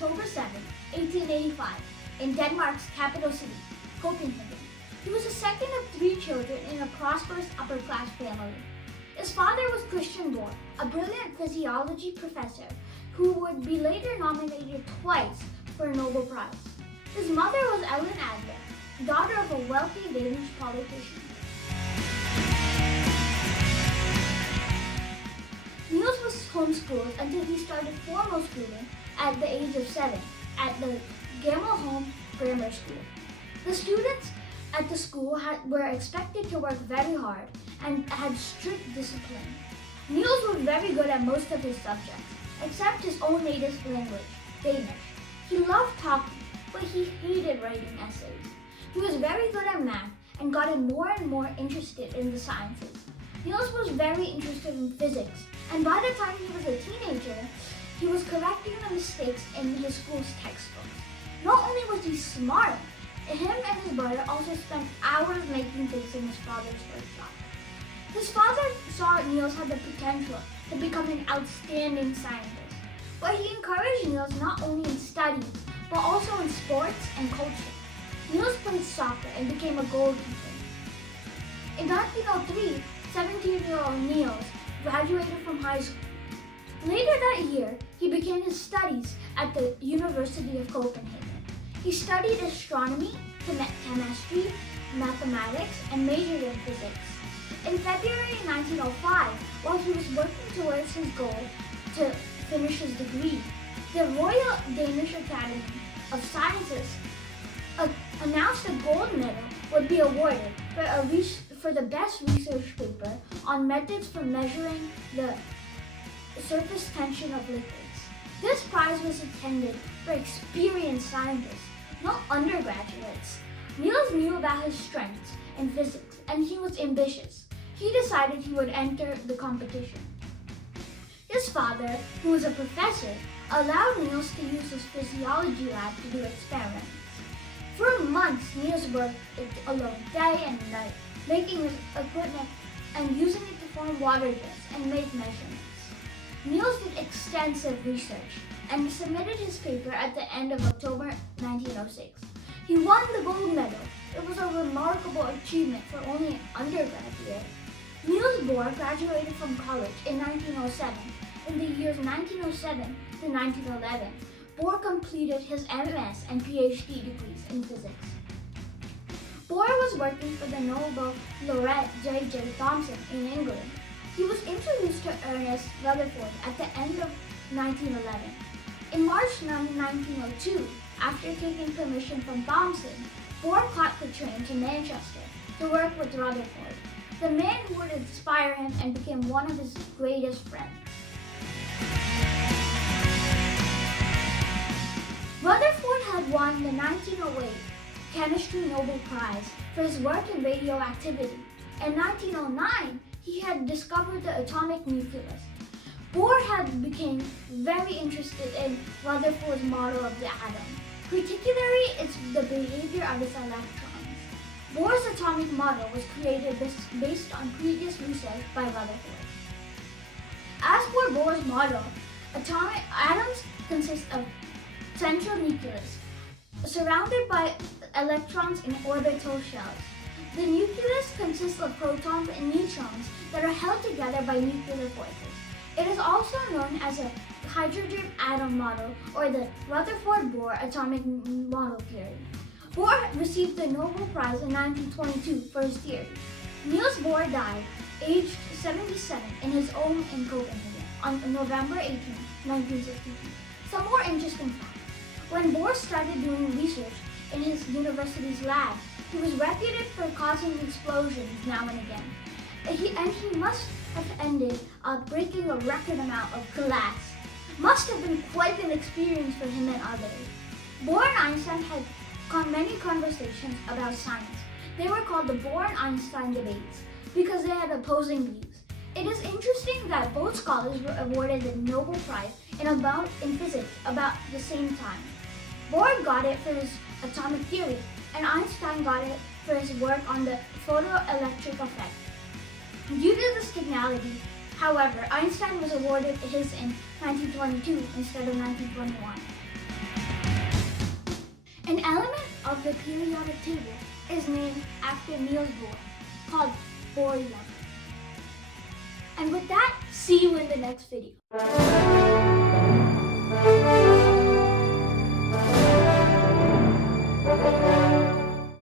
October 7, 1885, in Denmark's capital city, Copenhagen. He was the second of three children in a prosperous upper-class family. His father was Christian Bohr, a brilliant physiology professor who would be later nominated twice for a Nobel Prize. His mother was Ellen Adler, daughter of a wealthy Danish politician. Niels was homeschooled until he started formal schooling at the age of 7 at the Gammelholm Grammar School. The students at the school were expected to work very hard and had strict discipline. Niels was very good at most of his subjects, except his own native language, Danish. He loved talking, but he hated writing essays. He was very good at math and got more and more interested in the sciences. Niels was very interested in physics, and by the time he was a teenager, he was correcting the mistakes in his school's textbooks. Not only was he smart, him and his brother also spent hours making things in his father's workshop. His father saw Niels had the potential to become an outstanding scientist, but he encouraged Niels not only in studies, but also in sports and culture. Niels played soccer and became a goalkeeper. In 1903, 17-year-old Niels graduated from high school. Later that year, he began his studies at the University of Copenhagen. He studied astronomy, chemistry, mathematics, and majored in physics. In February 1905, while he was working towards his goal to finish his degree, the Royal Danish Academy of Sciences announced a gold medal would be awarded for the best research paper on methods for measuring the surface tension of liquids. This prize was intended for experienced scientists, not undergraduates. Niels knew about his strengths in physics, and he was ambitious. He decided he would enter the competition. His father, who was a professor, allowed Niels to use his physiology lab to do experiments. For months, Niels worked alone day and night, making his equipment and using it to form water jets and make measurements. Niels did extensive research and submitted his paper at the end of October 1906. He won the gold medal. It was a remarkable achievement for only an undergraduate. Niels Bohr graduated from college in 1907. In the years 1907 to 1911, Bohr completed his MS and PhD degrees in physics. Bohr was working for the Nobel laureate J.J. Thomson in England. He was introduced to Ernest Rutherford at the end of 1911. In March 1902, after taking permission from Thomson, Bohr caught the train to Manchester to work with Rutherford, the man who would inspire him and became one of his greatest friends. Rutherford had won the 1908 Chemistry Nobel Prize for his work in radioactivity. In 1909, he had discovered the atomic nucleus. Bohr had become very interested in Rutherford's model of the atom, particularly the behavior of its electrons. Bohr's atomic model was created based on previous research by Rutherford. As for Bohr's model, atoms consist of central nucleus, surrounded by electrons in orbital shells. The nucleus consists of protons and neutrons that are held together by nuclear forces. It is also known as a hydrogen atom model or the Rutherford-Bohr atomic model theory. Bohr received the Nobel Prize in 1922 for his theory. Niels Bohr died, aged 77, in his home in Copenhagen on November 18, 1962. Some more interesting facts. When Bohr started doing research in his university's lab, he was reputed for causing explosions now and again. He must have ended up breaking a record amount of glass. Must have been quite an experience for him and others. Bohr and Einstein had many conversations about science. They were called the Bohr and Einstein debates because they had opposing views. It is interesting that both scholars were awarded the Nobel Prize in physics about the same time. Bohr got it for his atomic theory, and Einstein got it for his work on the photoelectric effect. Due to this technology, however, Einstein was awarded his in 1922 instead of 1921. element of the periodic table is named after Niels Bohr, called Bohr number. And with that, see you in the next video.